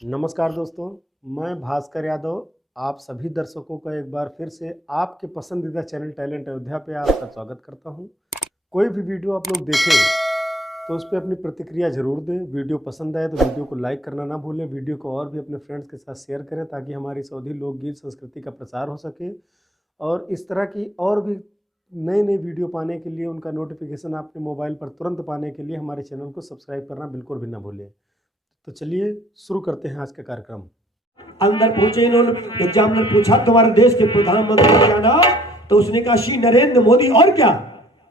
नमस्कार दोस्तों, मैं भास्कर यादव आप सभी दर्शकों का एक बार फिर से आपके पसंदीदा चैनल टैलेंट अयोध्या पे आपका स्वागत करता हूं। कोई भी वीडियो आप लोग देखें तो उस पर अपनी प्रतिक्रिया ज़रूर दें। वीडियो पसंद आए तो वीडियो को लाइक करना ना भूलें। वीडियो को और भी अपने फ्रेंड्स के साथ शेयर करें ताकि हमारी सऊदी लोकगीत संस्कृति का प्रचार हो सके। और इस तरह की और भी नई नई वीडियो पाने के लिए, उनका नोटिफिकेशन अपने मोबाइल पर तुरंत पाने के लिए हमारे चैनल को सब्सक्राइब करना बिल्कुल भी ना भूलें। तो चलिए शुरू करते हैं आज का कार्यक्रम। अंदर पहुंचे इन्होंने एग्जामिनर पूछा तुम्हारे देश के प्रधानमंत्री का नाम, तो उसने कहा श्री नरेंद्र मोदी। और क्या?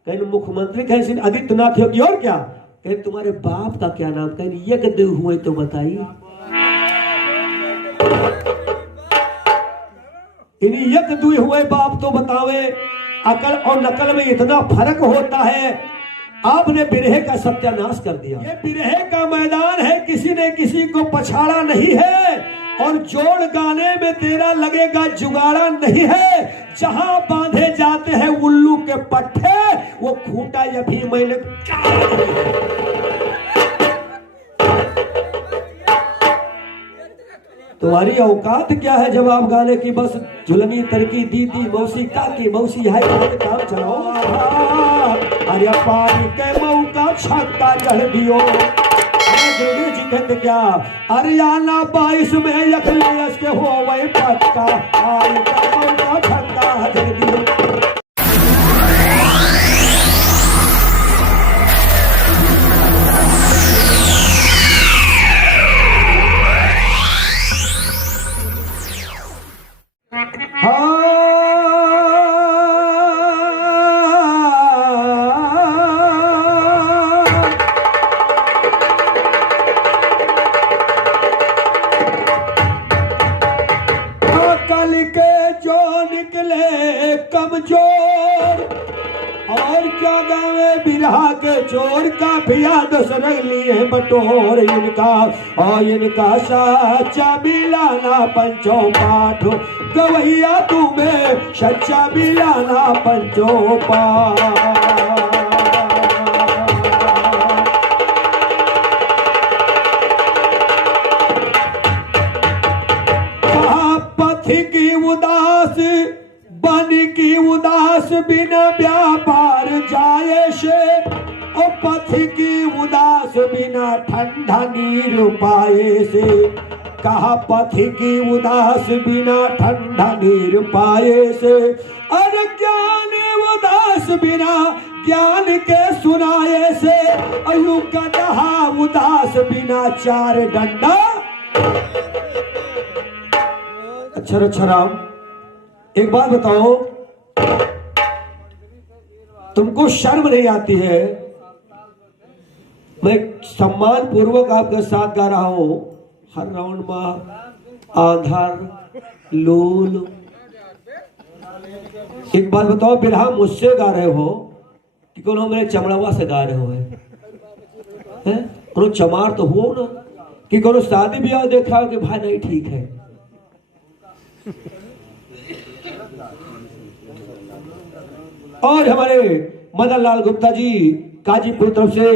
कहीं मुख्यमंत्री कहीं श्री आदित्यनाथ योगी। और क्या? कहीं तुम्हारे बाप का क्या नाम? कहीं यज्ञ हुए तो बताइए। इन्हीं यज्ञ हुए बाप तो बतावे। अकल और नकल में इतना फर्क होता है। आपने बिरहे का सत्यानाश कर दिया। ये बिरहे का मैदान है, किसी ने किसी को पछाड़ा नहीं है। और जोड़ गाने में तेरा लगेगा जुगाड़ा नहीं है। जहां बांधे जाते हैं उल्लू के पट्टे, वो खूंटा ये भी मैंने। तुम्हारी औकात क्या है जवाब गाने की? बस झुलनी तरकी दीदी मौसी काकी मौसी है काम चलाओ। अरे पानी के मौका छक्का जड़ दियो। जी कहते क्या? हरियाणा 22 में अखिलेश के हो वही पक्का। पानी के मौका छक्का जड़ दियो। और क्या गावे बिरहा के चोर का पिया दसर लिए बटोर। इनका साचा मिलाना पंचो पाठ। गवैया तुम्हें सच्चा मिलाना पंचो पाठ। की उदास बन की उदास बिना व्यापार जाए से। ओ पथ की उदास बिना ठंडा नीर पाए से। कहा पथ की उदास बिना ठंडा नीर पाए से। अरे ज्ञान उदास बिना ज्ञान के सुनाए से। अयु कहा उदास बिना चार डंडा। अच्छा राम, एक बात बताओ, तुमको शर्म नहीं आती है? मैं सम्मान पूर्वक आपके साथ गा रहा हूं। हर राउंड में आधार लूल। एक बात बताओ, बिरहा मुझसे गा रहे हो कि कोनो मेरे चमड़ावा से गा रहे हो? है कोनो चमार तो हो ना कि कोनो शादी ब्याह देखा हो कि भाई नहीं ठीक है। और हमारे मदन लाल गुप्ता जी काजीपुर तरफ से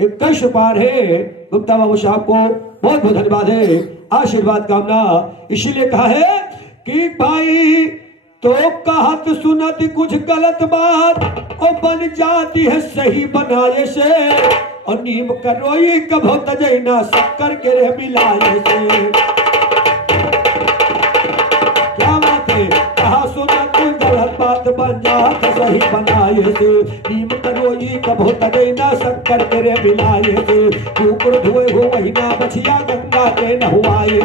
एक कश पार है। गुप्ता बाबू साहब को बहुत बहुत धन्यवाद है, आशीर्वाद कामना। इसीलिए कहा है कि भाई तो कहत सुनत कुछ गलत बात और बन जाती है सही बनाए से। और नीम करोई कभो तजैना शक्कर के रे मिलाए से। क्या बात है? कहा सुनत गलत बात बन जात सही बनाए से। नीम करोई कभो तजैना शक्कर के रे मिलाए से। कुकुर धुए हो वही ना बछिया गंगा के नहुआए।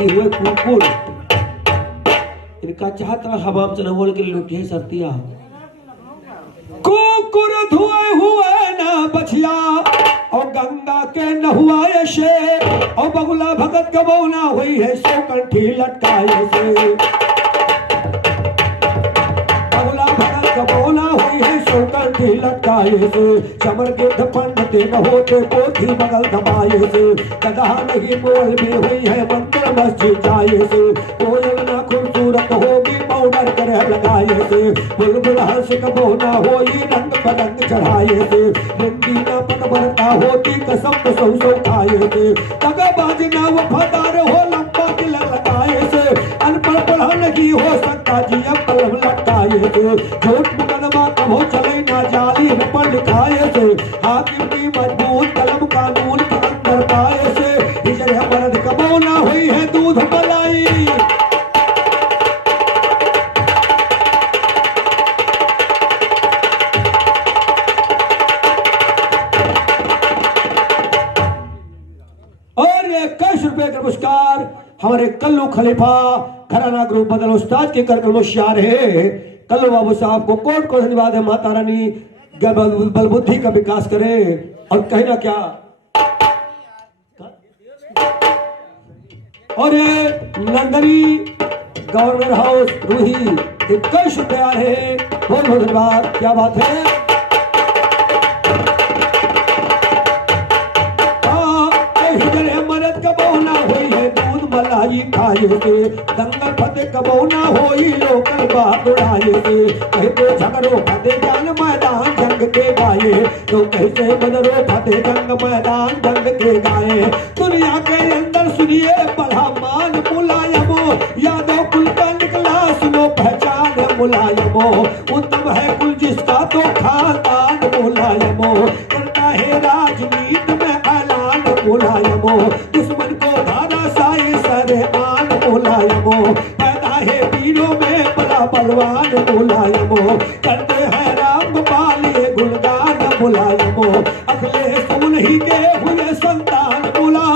हुए कुकुर इनका चाहता हवाम से नहोल के लुटिए सरतिया। कुकुर धुए हुए ना बछिया और गंगा के नहुआए से। और बगुला भगत कबौना हुई है सो कंठी लटकाए से। बगुला भगत कबौना हुई है सो कंठी लटकाए से। चमर के पंडते न होते पोथी बगल दबाए से। कदा नहीं बोल भी हुई है मंत्र मस्जिद जाए से। कोयल ना खूबसूरत होगी पाउडर कर लगाए से। बुलबुल हंस कबोना होई रंग पतंग चढ़ाए से। हिंदी ना पन भरता होती कसम तो सौ खाए से। तगा बाज ना वफादार हो नहीं हो सकता जी अब कलम लटकाए से, झूठ मुकदमा कब हो चले ना जाली पर लिखाए से, हाकिम की मजबूत कलम कानून के अंदर पाए से, इजरे मर्द कबो ना हुई है दूध मलाई। और 21 रुपए का पुरस्कार हमारे कल्लू खलीफा घराना ग्रुप बदल उस्ताद के कार्यक्रम होशियार है कल्लू बाबू साहब को कोट को धन्यवाद है। माता रानी बल बुद्धि का विकास करे और कहीं ना क्या। और ये नंदनी गवर्नमेंट हाउस रूही 21 रुपया है, बहुत बहुत धन्यवाद। क्या बात है। मलाई खाए के दंगल फते कबो ना होई लोकल बात उड़ाए के, कहीं तो झगड़ो फते जंग मैदान जंग के गाए, तो कैसे बदरो फते जंग मैदान जंग के गाए। दुनिया के अंदर सुनिए बड़ा मान मुलायमो, यादव कुल का निकला सुनो पहचान मुलायमो, उत्तम है कुल जिसका तो खानदान मुलायमो, करता है राजनीति में ऐलान मुलायमो, दुश्मन को धारा साई सरेआन मुलायमो, पैदा है पीरों में बड़ा बलवान मुलायमो, करते हैं राम गोपाल ये गुणगान मुलायमो, अखिलेश उन्हीं के हुए संतान मुला।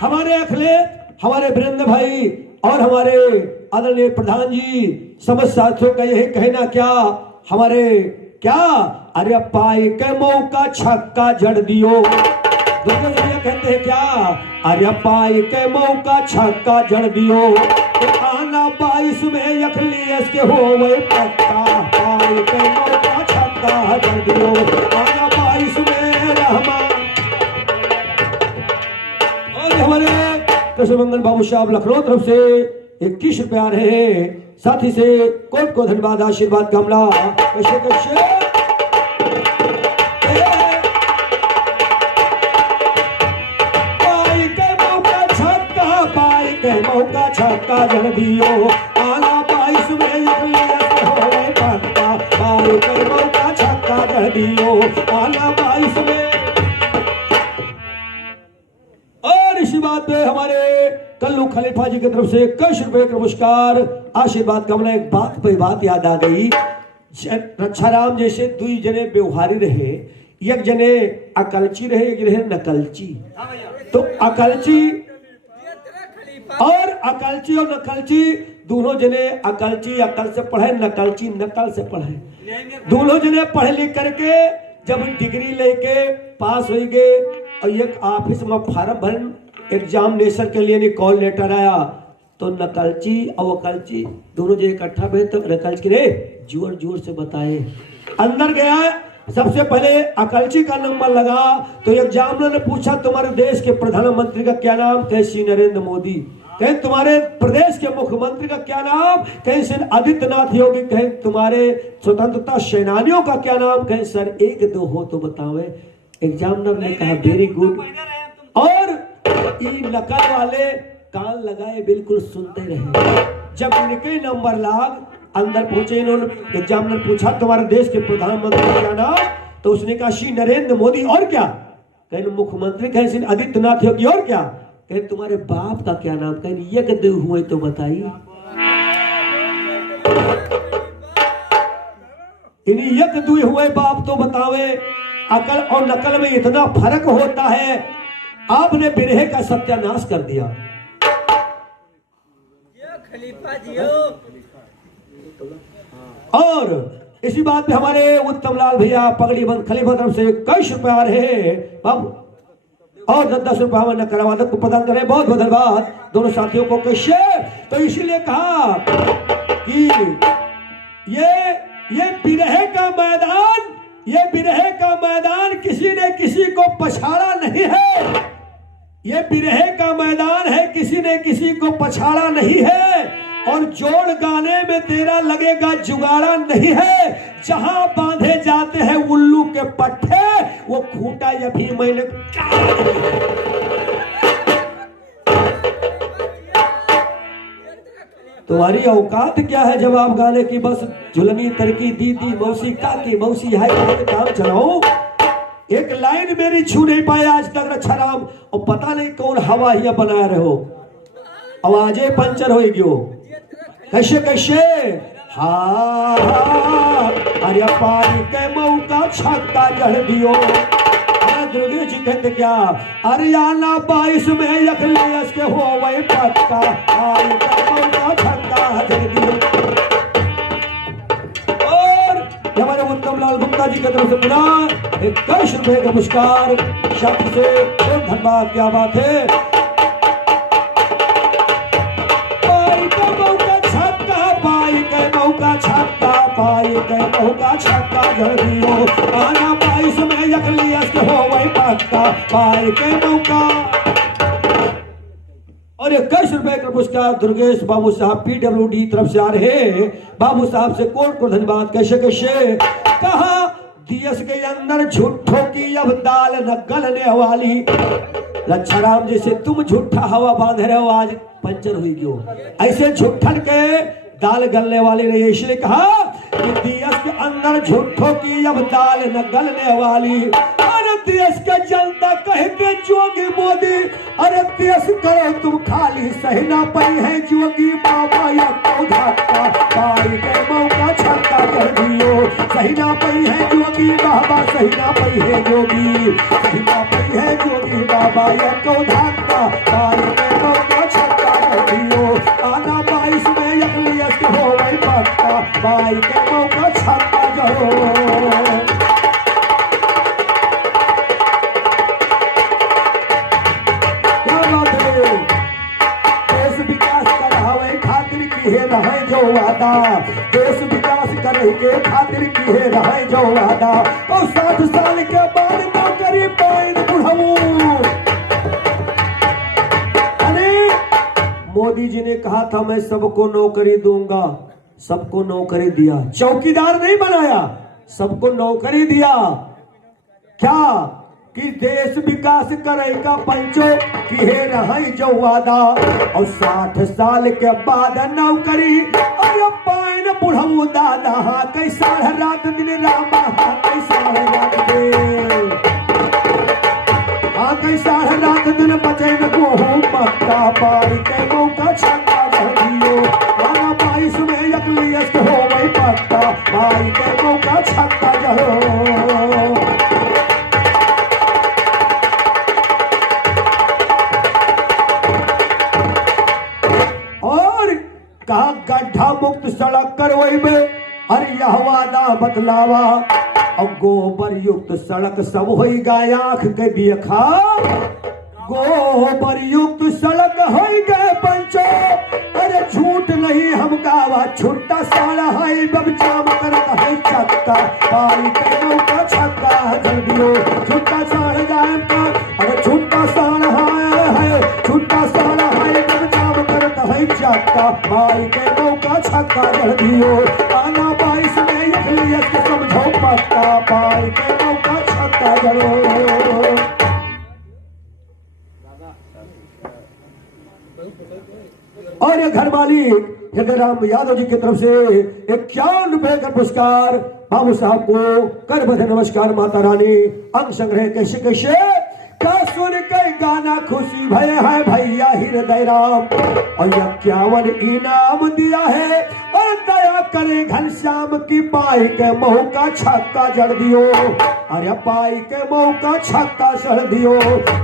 हमारे अखिलेश, हमारे वीरेंद्र भाई और हमारे आदरणीय प्रधान जी समझ साथियों का यही कहना क्या हमारे क्या, अरे पाई के मौका छक्का जड़ दियो, कहते हैं क्या, अरे पाई के मौका छक्का जड़ दियो, तो आना 22 में अखिलेश के हो वही पक्का, पाई के मौका छक्का जड़ दियो, आना 22 में रहमान। और हमारे कृष्ण मंगल बाबू साहब लखनऊ तरफ से 21 रुपया रहे, साथ ही से कोट को धन्यवाद आशीर्वाद कामना। कैसे कैसे पाई के मौका छक्का, पाई के मौका छक्का जड़ दियो, आना 22 में अखिलेश होवे पक्का, पाई के मौका छक्का जड़ दियो, आना 22 में। और इसी बात पे हमारे कल्लू खलीफा जी की तरफ से 21 रुपए का पुरस्कार आशीर्वाद कामना। एक बात पे बात याद आ गई, रक्षाराम जैसे दुई जने व्यवहारी रहे, एक जने अकलची रहे, एक रहे नकलची। तो अकलची और नकलची दोनों जने, अकलची अकल से पढ़े, नकलची नकल से पढ़े, दोनों जने पढ़ लिख करके जब डिग्री लेके पास हो गए और एक ऑफिस में फार्म भर एग्जामिनेशन के लिए कॉल लेटर आया, तो नकलची और अकलची दोनों जो इकट्ठा हुए, तो नकलची ने जोर जोर से बताए। अंदर गया, सबसे पहले अकलची का नंबर लगा, तो एग्जामिनर ने पूछा तुम्हारे देश के प्रधानमंत्री का क्या नाम, कैसी नरेंद्र मोदी। कहें तुम्हारे प्रदेश के मुख्यमंत्री का क्या नाम, कहें सर आदित्यनाथ योगी। कहें तुम्हारे स्वतंत्रता सेनानियों का क्या नाम, कहें सर 1-2 हो तो बताओ। एग्जामिनर ने कहा वेरी गुड, और ये नकल वाले कान लगाए बिल्कुल सुनते रहे। जब इनके नंबर लाग अंदर पहुंचे, इन्होंने एग्जामिनर पूछा तुम्हारे देश के प्रधानमंत्री का क्या नाम, तो उसने कहा श्री नरेंद्र मोदी। और क्या, कहें मुख्यमंत्री, कहें श्री आदित्यनाथ योगी। और क्या, कहें तुम्हारे बाप का क्या नाम, कहें ये गद्दे हुए तो बताइए। इन्हीं एक दुए हुए बाप तो बतावे। अकल और नकल में इतना फर्क होता है, आपने बिरहे का सत्यानाश कर दिया। और इसी बात पे हमारे उत्तम लाल भैया पगड़ी बंद खलीफा तरफ से 21 रुपया रहे बाबू, और 10-10 रुपया हमारे करावादक को प्रदान करे। बहुत बहुत धन्यवाद दोनों साथियों को। कैसे, तो इसीलिए कहा कि ये बिरहे का मैदान, ये बिरहे का मैदान किसी ने किसी को पछाड़ा नहीं है। ये बिरहे का मैदान है, किसी ने किसी को पछाड़ा नहीं है। और जोड़ गाने में तेरा लगेगा जुगाड़ा नहीं है। जहां बांधे जाते हैं उल्लू के पट्टे, वो खूंटा ये भी मैंने तुम्हारी औकात क्या है जवाब गाने की? बस झुलनी तरकी दीदी मौसी काकी मौसी है काम चलाओ। एक लाइन मेरी छू नहीं पाए आज तक रक्षा राम, और पता नहीं कौन हवा ही बना रहे हो, आवाजें पंचर हो गयो कैसे कैसे। हाँ अरे पानी के मौका छक्का जड़ दियो। दुर्गे जी कहते क्या, हरियाणा 22 में अखिलेश के हो वही पक्का, पानी के मौका छक्का जड़ दियो। और हमारे उत्तम लाल गुप्ता जी की तरफ से पुनः 21 रुपए का पुरस्कार शब्द से बहुत धन्यवाद। क्या बात है। पाई के मौका छक्का जड़ दियो। आना 22 में अखिलेश के हो वही पक्का, पाई के मौका। और 21 रुपए का पुरस्कार दुर्गेश बाबू साहब PWD तरफ से आ रहे। बाबू साहब से कोट को धन्यवाद। कैसे कैसे कहा, देश के अंदर झूठों की अब दाल न गलने वाली। रक्षा राम जैसे तुम झूठा हवा बांध रहे हो, आज पंचर हुई क्यों? ऐसे झूठन के दाल गलने वाली ने इसलिए कहा कि देश के अंदर झूठों की अब दाल न गलने वाली। अरे देश के जनता कहते जोगी मोदी, अरे देश करो तुम खाली, सही ना पई है जोगी बाबा या पौधा का, पाई के मौका छक्का कर दियो। सही ना पई है जोगी बाबा, सही ना पई है जोगी, सही ना पई है जोगी बाबा या पौधा का, पाई के मौका छक्का कर दियो। आना 22 में अखिलेश के हो वही पक्का, पाई के मौका छक्का जड़ो। देश विकास करावे खातिर किए रहे जो वादा, देश विकास करे के खातिर किए रहे जो वादा। और 60 साल के बाद नौकरी पाइन बुढ़ऊ। मोदी जी ने कहा था मैं सबको नौकरी दूंगा, सबको नौकरी दिया। चौकीदार नहीं बनाया, सबको नौकरी दिया। क्या कि देश विकास करेगा पंचो किए रहे जो वादा। और 60 साल के बाद नौकरी अरे पाइन बुढ़ऊ दादा। हाँ कैसा रात दिन रामा, हाँ कैसा रात दिन, हाँ कैसा रात दिन बचे न को पक्का, पाई के मौका छक्का जड़ दियो। आना 22 में अखिलेश के हो वही पक्का, पाई के मौका छक्का जड़ो। और कहा गड्ढा मुक्त सड़क करवाई में, अरे यह वादा बतलावा। और गोबर युक्त सड़क सब होई गए आंख के बियखा, गोबर युक्त सड़क होई गए पंचो। अरे झूठ नहीं हम गावा, छुट्टा साड़ा है बब जाम करता है छक्का, पाई के मौका छक्का जड़ दियो। छुट्टा साड़ जाए का, अरे छुट्टा साड़ा है, छुट्टा साड़ा है बब जाम करता है छक्का, पाई के मौका छक्का जड़ दियो। आना 22 में अखिलेश के समझो पक्का, पाई के मौका छक्का जड़ो। और ये घर मालिक हृदय राम यादव जी की तरफ से 51 रुपए का पुरस्कार बाबू साहब को कर बधे नमस्कार। माता रानी अंग संग्रह कैसे कैसे का सुन के गाना खुशी भय है भैया हृदय राम। और 51 इनाम दिया है और दया करे घनश्याम की, पाई के मौका छक्का जड़ दियो। अरे पाई के मौका छक्का जड़ दियो।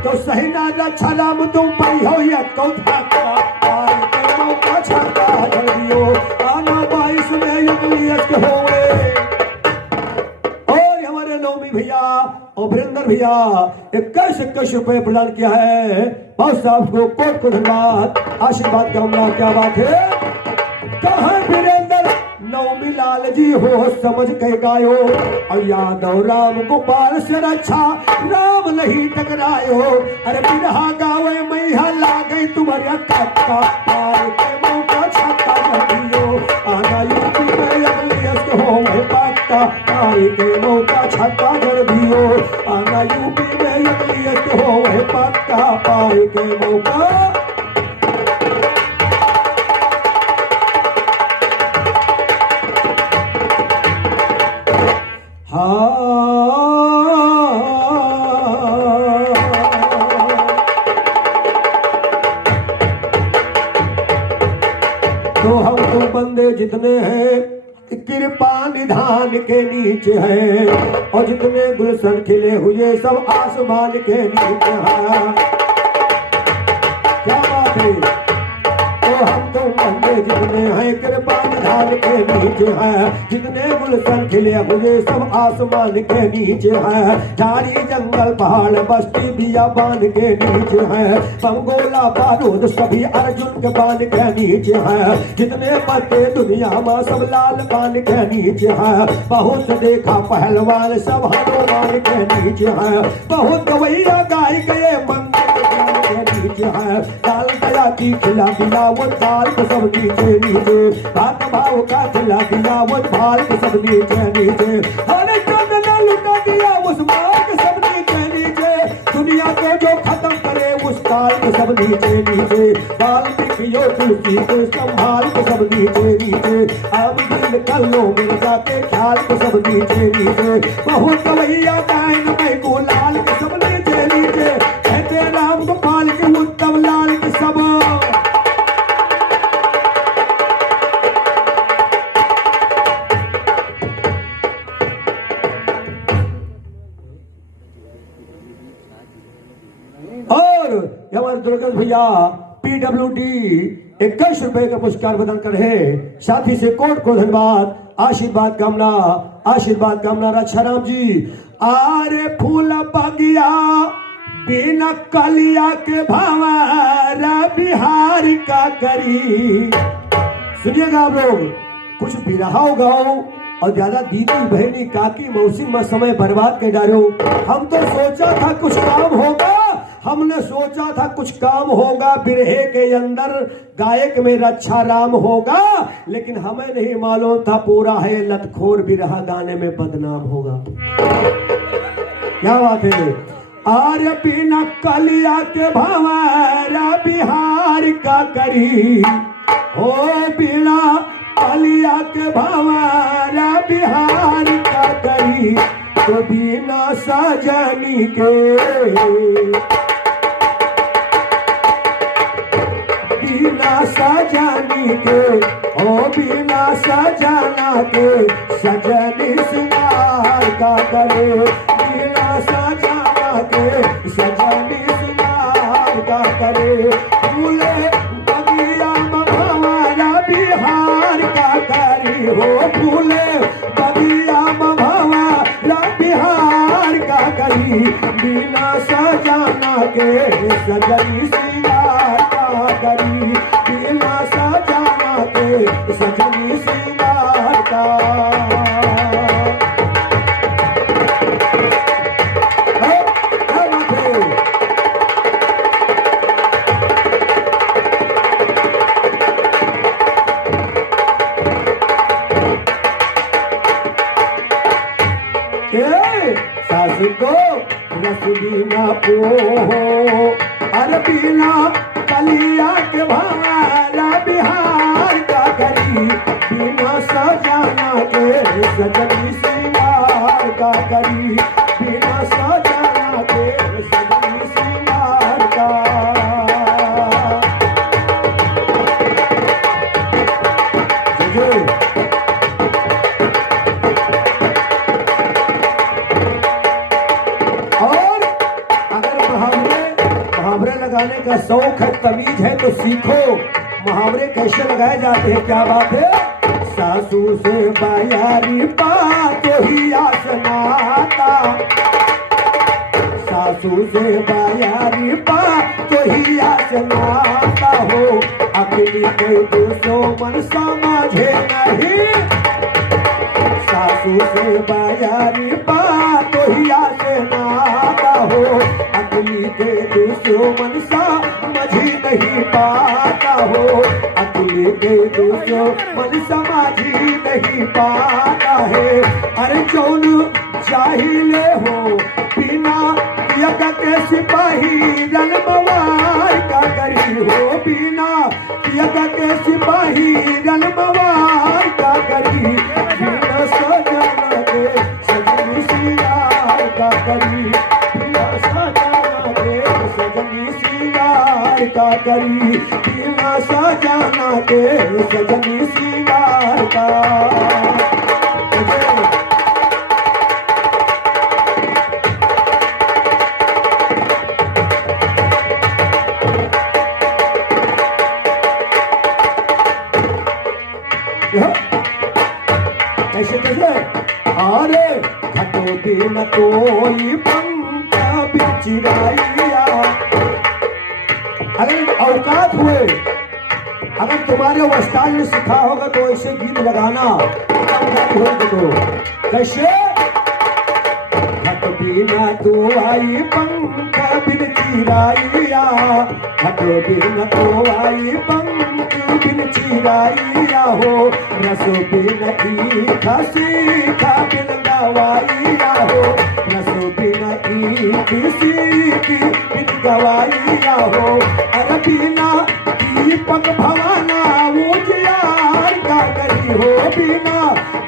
तो सही ना रक्षा राम तुम पाई हो या कौधा का, पाई के मौका छक्का जड़ दियो। आना 22 में अखिलेश के होए। और हमारे नौमी भैया और वीरेंद्र भैया 21 रुपए प्रदान किया है। बहुत साहब को कोट को धन्यवाद, आशीर्वाद कामना। क्या बात है। कहा वीरेंद्र नौमी लाल जी हो समझ के गायो। और यादव राम गोपाल से रक्षा राम नहीं टकरायो। अरे बिरहा गावे मैया ला गई तुम्हारे कक्का, पाई के मौका छक्का पाए के मौका छक्का जड़ दियो आना यूपी में अकलियत हो है पक्का पाए के मौका तो हम तो बंदे जितने हैं कृपा निधान के नीचे है और जितने गुलशन खिले हुए सब आसमान के नीचे हैं। क्या बात है? तो हम तो बंदे जितने हैं कृपा निधान के नीचे हैं जितने गुलशन खिले हुए सब आसमान के नीचे हैं। झाड़ी जंगल पहाड़ बस्ती बियाबान के नीचे हैं। बमगोला बारूद सभी अर्जुन के बान के नीचे हैं। जितने पत्ते दुनिया में सब लाल बान के नीचे हैं। बहुत देखा पहलवान सब हनुमान के नीचे हैं। बहुत गवैया गाय गए मंदिर के नीचे हैं। दाल दया की खिला दिया वो दाल को सब नीचे नीचे भात भाव का खिला दिया वो भाल को सब नीचे नीचे हरे चंदना लुटा दिया उस माल के सब नीचे नीचे दुनिया को जो खत्म करे उस काल के सब नीचे नीचे बाल बिकियो तुलसी को संभाल के सब नीचे नीचे अब दिल कल्लो मिल जाके ख्याल के सब नीचे नीचे बहुत कवैया गायन में गुलाल के सब नीचे नीचे कहते राम गोपाल के उत्तम लाल के सब और हमारे दुर्गेश भैया PWD 21 रुपए का पुरस्कार प्रदान कर रहे हैं। साथी से कोट को धन्यवाद आशीर्वाद कामना रक्षाराम जी। आरे फूल बगिया बिना कलिया के भावारा बिहार का करी। सुनिएगा आप लोग कुछ बिरहाओ गाओ और ज्यादा दीदी बहनी काकी मौसी में समय बर्बाद कर डालो। हम तो सोचा था कुछ काम होगा हमने सोचा था कुछ काम होगा बिरहे के अंदर गायक में रक्षा राम होगा लेकिन हमें नहीं मालूम था पूरा है लतखोर बिरहा गाने में बदनाम होगा। क्या बात है? आर्य बिना कलिया के भंवरा बिहार का करी हो बिना कलिया के भंवरा बिहार का करी तो बिना सजनी के बिना सजनी के ओ बिना सजना के सजनी सिंगार का करे बिना सजना के सजनी सिंगार का करे फूले बगिया भंवरा बिहार का करी हो फूले बगिया भंवरा बिहार का करी बिना सजना के सजनी सिंगार का करी बिना सजना के सजनी सिंगार का। सास को रसबीना पोहो अरे बिना कलिया के भंवरा बिहार का करी बिना सजाना के सजनी सिंगार का करी बिना सजाना के सजनी सिंगार का। लगाने का शौक है तमीज है तो सीखो मुहावरे कैसे लगाए जाते हैं। क्या बात है? सासू से बायारी पातो ही आसनाता सासू से बायारी पातो ही आसनाता हो अकेली के दूसरो मन समझे नहीं सासू से बायारी पातो ही आसनाता हो अकेली के दूसरो मन समझ नहीं पाता हो अकेले के दोस्तों मन समाजी नहीं पाता है। अरे जौन चाहिले हो बिना यज्ञ के सिपाही रनमवार का करी हो, बिना यज्ञ के सिपाही रनमवार का करी, बिना सजना के सजनी सिंगार का करी, बिना सजना के सजनी सिंगार का करी, बिना सजना के सजनी सिंगार का। कैसे कैसे अरे घटो दिन कोई पंख बिचिराइया। अगर औकात हुए, अगर तुम्हारे उस्ताद ने सिखा होगा तो ऐसे गीत लगाना तो कैसे घट बिना तो आई पंख बिचिराइया, घट बिना तो आई पंख बिचिराइया हो, रस बिन खसी खा बिन गवाइया हो, रस बिन बिन गवाइया हो। अरे बिना दीपक भवाना उजियार का करी हो, बिना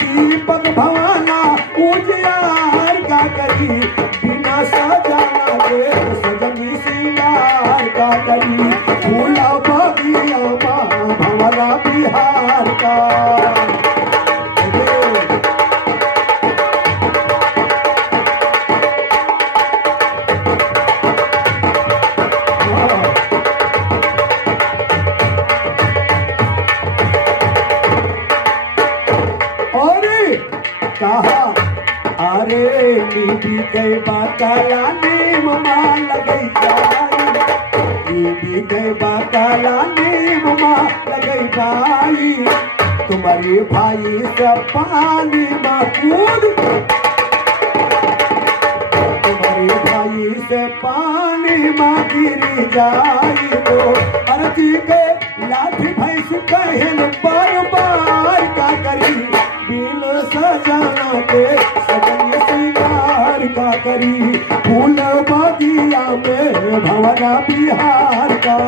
दीपक भवाना उजियार का करी, बिना सजाना के सजनी सिंगार का करी, फूला बगिया भंवरा बिहार का। कहा अरे बीबी के बाकाला नीम मां लगई जाई, बीबी के बाकाला नीम मां लगई जाई, तुम्हारे भाई से पानी में कूद, तुम्हारे भाई से पानी में गिर जाई तो अरती के लाठी भैंस कहन बार बार का करी, बिन सजाना के सजनी सिंगार का करी, फूल बगिया में भंवरा बिहार का।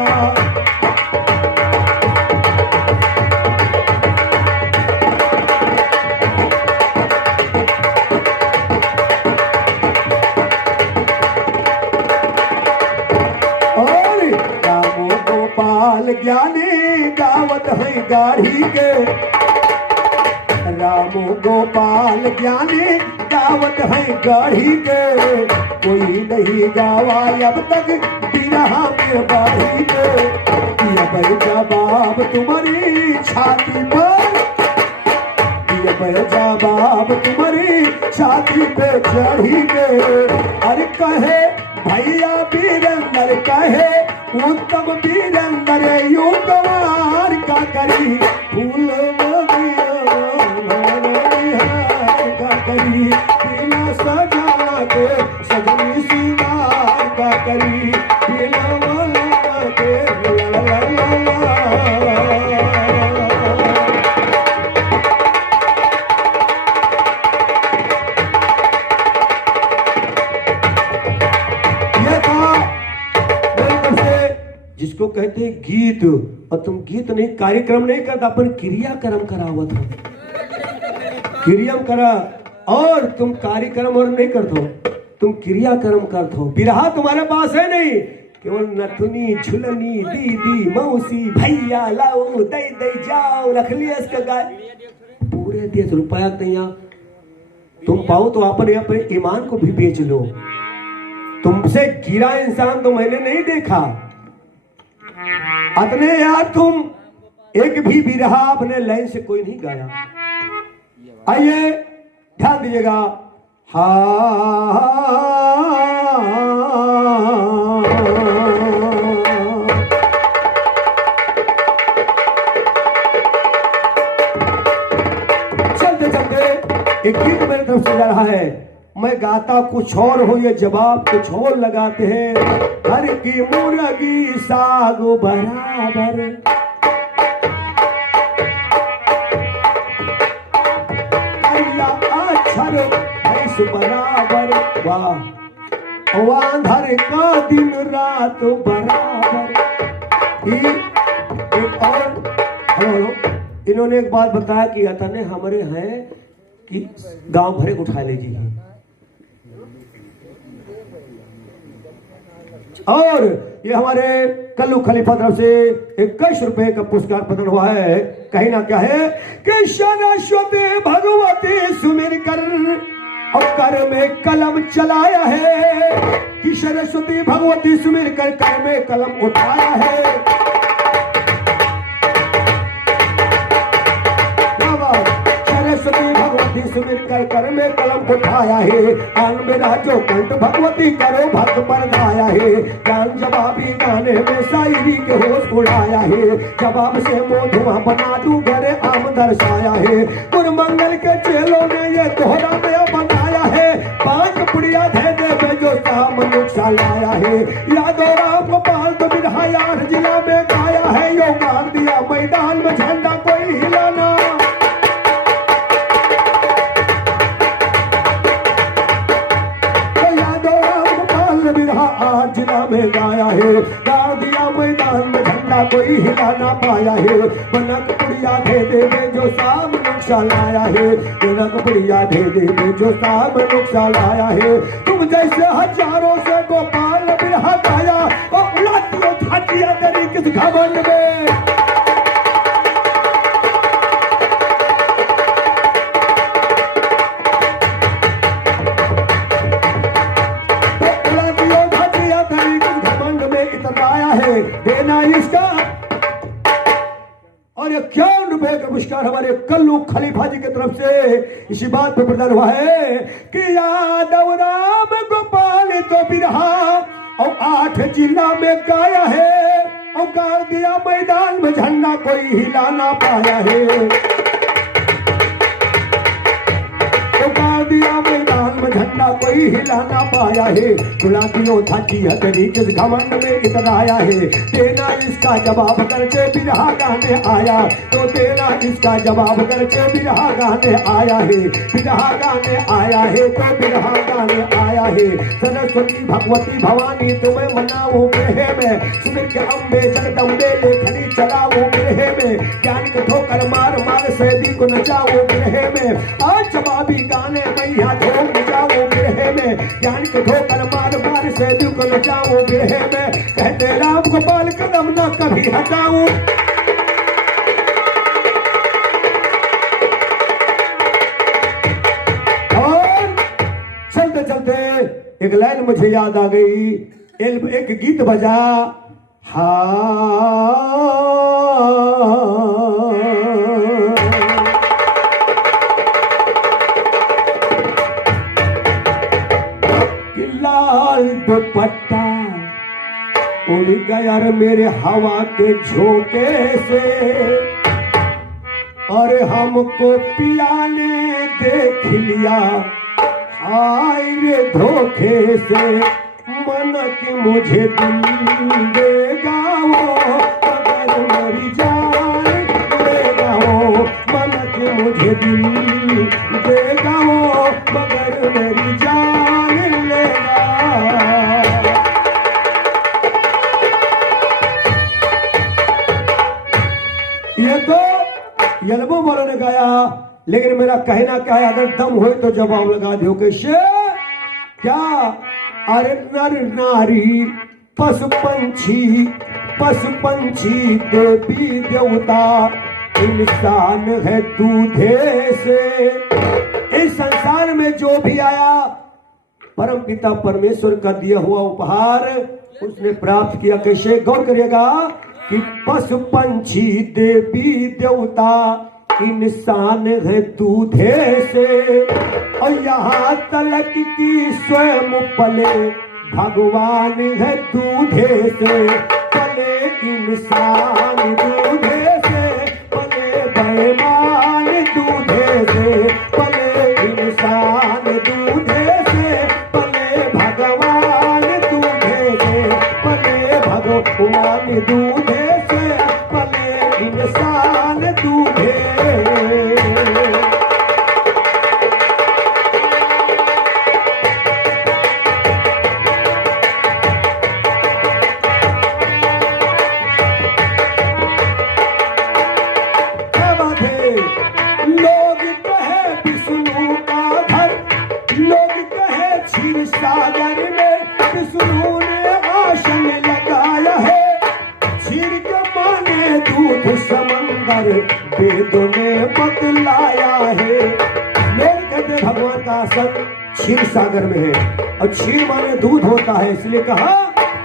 और रामो गोपाल ज्ञानी गावत है गाड़ी के, रामो गोपाल ज्ञानी गावत है गाड़ी के, कोई नहीं गावा अब तक बिरहा में बाढ़ी के, ये जवाब तुम्हारी छाती पर, ये जवाब तुम्हारी छाती पे चढ़ी के। अरे कहे भैया वीरेंद्र कहे उत्तम वीरेंद्र यू गवार का करी, फूल करी, बिना सजाना के सजनी सिंगार का करी, बिना वाला के ला ला ला ला। ये था मेरी तरफ से जिसको कहते हैं गीत, और तुम गीत नहीं कार्यक्रम नहीं करता, अपन क्रियाक्रम करावत हो, क्रियम करा, और तुम कार्यक्रम और नहीं करते हो, तुम क्रियाक्रम करते हो। बिरहा तुम्हारे पास है नहीं, केवल नथुनी झुलनी दीदी मौसी भैया लाओ दे दे जाओ रख लिया इसका गाय, पूरे 10 रुपया तैया तुम पाओ तो अपने अपने ईमान को भी बेच लो। तुमसे गिरा इंसान तो मैंने नहीं देखा, अतने यार तुम एक भी बिरहा अपने लाइन से कोई नहीं गाया। आइए ध्यान दीजिएगा, चलते चलते एक गीत मेरी तरफ से जा रहा है, मैं गाता कुछ और हो ये जवाब कुछ और लगाते हैं, घर की मुर्गी साग बराबर, बस बराबर, वाह वांधर का दिन रात बराबर। एक और हेलो, इन्होंने एक बात बताया कि अतने हमारे हैं कि गांव भरे उठा लीजिए, और ये हमारे कल्लू खलीफा तरफ से 21 रुपए का पुरस्कार प्रदान हुआ है। कहीं ना क्या है कि सरस्वती भगवती सुमिर कर और कर में कलम चलाया है, कि सरस्वती भगवती सुमिर कर में कलम उठाया है। सरस्वती भगवती सुमिर कर में कलम उठाया है, आन मेरा जो कंठ भगवती करो भक्त पर गाया है। ज्ञान जवाबी गाने में शायरी के होश उड़ाया है, जवाब से मोधुआ बना दूं घरे आम दर्शाया है। गुरुमंगल के चेलों ने ये दोहरा नया बनाया है, 5 पुड़िया दे दे जो मनुष्य लाया है। यादव राम गोपाल तो बिहार जिला में गाया है, यो गाड़ दिया मैदान में झंडा कोई हिलाना। आज जिला में गाया है, गाड़ दिया मैदान में झंडा कोई हिला ना पाया है। बनक पुड़िया दे दे जो साम नुक्सा लाया है, बनक पुड़िया दे दे जो साम नुक्सा लाया है। तुम जैसे हजारों से गोपाल बिरहा गाया, और उलातियों थाटिया तेरी किस घमंड में। देना इसका, और ये 51 रुपए का पुरस्कार हमारे कल्लू खलीफा जी की तरफ से इसी बात पर प्रदान हुआ है कि यादव राम गोपाल तो बिरहा और 8 जिला में गाया है, और गाड़ दिया मैदान में झंडा कोई हिला ना पाया है। दिया मैदान में झंडा कोई हिला ना पाया है। गुलाबियों थाकी हथरी किस घमंड में इतराया है, देना इसका जवाब करके बिरहा गाने आया, तो देना इसका जवाब करके बिरहा गाने आया है। बिरहा गाने आया है तो बिरहा गाने आया है। सरस्वती भगवती भवानी तुम्हें मनाओ बिरहे में, सुन के अम्बे जगदम्बे लेखनी चलाओ बिरहे में। ज्ञान के ठोकर मार मार सैदी को नचाओ बिरहे में। आज जवाबी गाने मैया ठोक जाओ बिरहे में, ज्ञान के ठोकर मार मार सैदी को नचाओ बिरहे में। कहते राम गोपाल कदम न कभी हटाओ। और चलते चलते एक लाइन मुझे याद आ गई, एक गीत बजा, लाल दुपट्टा उड़ गया मेरे हवा के झोंके से, और हमको पियाने देख लिया हाय रे धोखे से। मन की मुझे दिल देगा वो मगर मेरी जान देगा वो, मन की मुझे दिल देगा वो मगर मेरी जान लेगा। ये तो एल्बम वालों ने गाया, लेकिन मेरा कहना क्या है, अगर दम हो तो जवाब लगा दो कि क्या। अरे नर नारी पशु पंछी देवी देवता इंसान है दूधे से। इस संसार में जो भी आया परम पिता परमेश्वर का दिया हुआ उपहार उसने प्राप्त किया। कैसे? गौर करिएगा कि पशु पंछी देवी देवता इंसान है दूधे से, और यहाँ तलक की स्वयं पले भगवान है दूधे से। पले इंसान दूधे से, पले बेईमान दूधे से, पले इंसान दूधे से, पले भगवान दूधे से, पले भगवान दूधे से, पले इंसान दूधे। विचार वेदों में बतलाया है। मेघ कहते भगवान का आसन क्षीर सागर में है और क्षीर माने दूध होता है, इसलिए कहा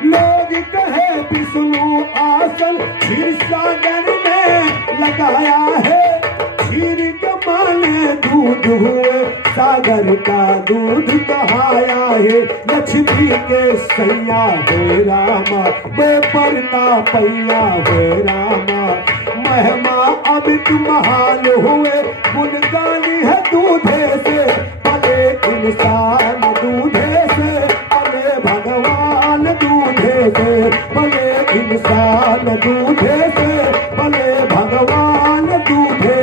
लोग कहे विष्णु आसन क्षीर सागर में लगाया है। क्षीर के माने दूध हुए सागर का दूध कहाया है। लक्ष्मी के सैया हे रामा बेपरता पैया हे रामा महिमा अमित महान हुए गुणगानी है दूधे से पले इंसान दूधे से पले भगवान दूधे से पले इंसान दूधे से पले भगवान दूधे।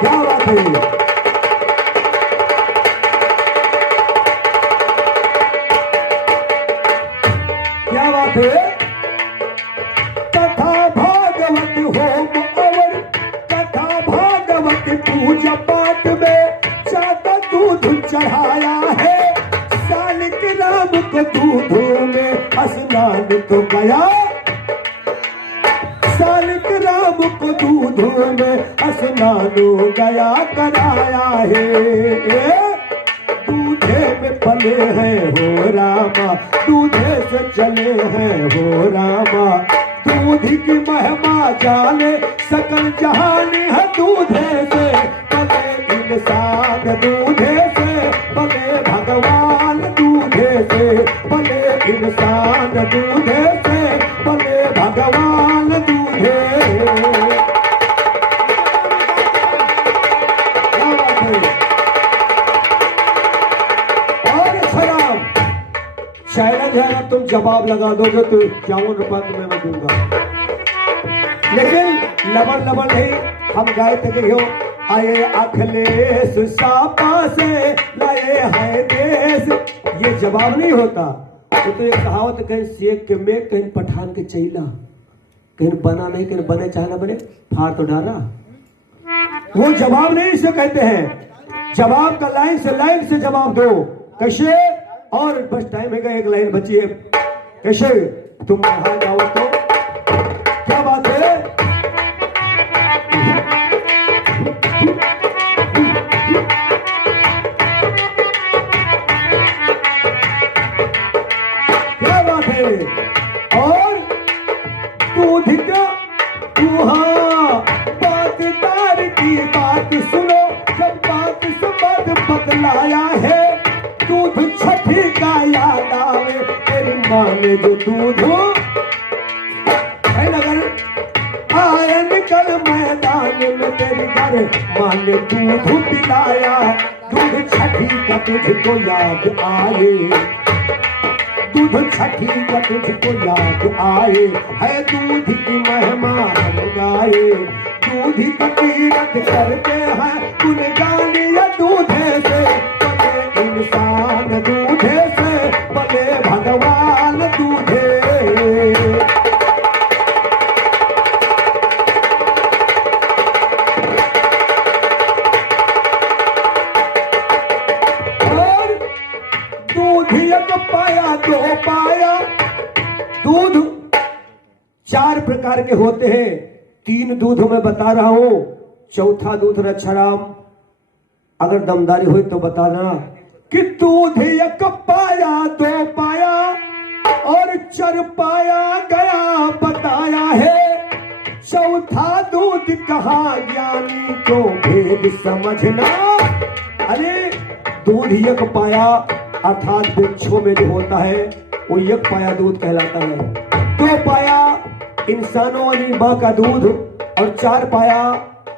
क्या बात है, क्या बात है। कथा भागवत होम अवर कथा भागवत पूजा पाठ में ज्यादा दूध चढ़ाया है। सालिक राम को दूध में स्नान तो गया, सालिक राम को दूध में स्नान गया कराया है। दूधे में पले हैं हो रामा दूधे से चले हैं हो रामा। दूध की महिमा जाने सकल जहानी है दूधे से पले इंसान दूधे से पले भगवान दूधे से पले इंसान दूधे से पले भगवान दूधे। और सलाम चैलेंज है, अगर तुम जवाब लगा दोगे तो 51 रुपया तुम्हें मैं दूंगा। लेकिन लबन लबन नहीं, हम गाए थे हो आए अखिलेश सापा से लाए है देश, ये जवाब नहीं होता। तो एक कहावत कहीं शेख के में कहीं पठान के चैला, कहीं बना नहीं कहीं बने चाहे ना बने फाड़ तो डाला, वो जवाब नहीं इसे कहते हैं। जवाब का लाइन से जवाब दो। कैसे? और बस टाइम है, एक लाइन बची है। कैसे? तुम बाहर जाओ तो क्या बात है। क्या बात है। और दूध का बातदार की बात सुनो, जब बात से बात बतलाया है। दूध छठी का याद आवे तेरी माँ ने जो दूध अगर आए निकल मैदान में तेरी घर माँ ने दूध पिलाया। दूध छठी का तुझको याद आए, दूध छठी का तुझको याद आए। है दूध की महिमा हम गाए, दूध का तीरथ करते हैं गुणगानी या दूधे से पले इंसान दूधे से पले भगवान दूधे। और दूध एक पाया दो पाया, दूध 4 प्रकार के होते हैं। 3 दूध मैं बता रहा हूं, चौथा दूध रक्षाराम अगर दमदारी हुई तो बताना कि दूध एक पाया दो पाया और 4 पाया गया बताया है। चौथा दूध कहा ज्ञानी को भेद समझना। अरे दूध एक पाया अर्थात वृक्षों में जो होता है वो एक पाया दूध कहलाता है। 2 पाया इंसानों वाली माँ का दूध और 4 पाया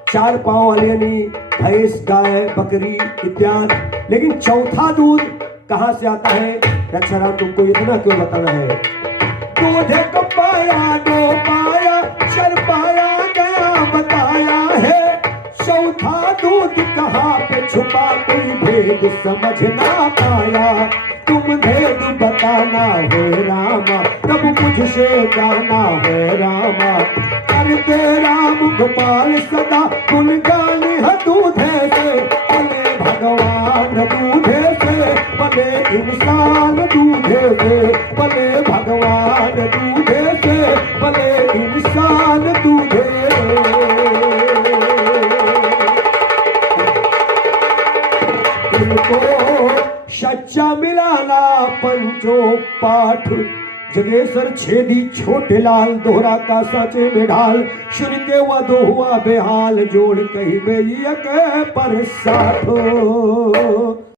4 पांव वाले यानी भैंस गाय बकरी इत्यादि। लेकिन चौथा दूध कहां से आता है? रक्षाराम तुमको इतना क्यों बताना है? दूध एक पाया 2 पाया 4 पाया गया बताया है। चौथा दूध कहां पे छुपा कोई भेद समझ ना पाया। तुम भेद बताना हो रामा तब मुझसे जाना हो रामा। करते राम गोपाल सदा गुणगानी है दूधे से पले भगवान दूधे से पले इंसान दूधे से पले भगवान दूधे से पले इंसान पंचो पाठ जगेश्वर छेदी छोटे लाल दोहरा का साचे में ढाल सुन के वह हुआ बेहाल जोड़ कही में पर साठो।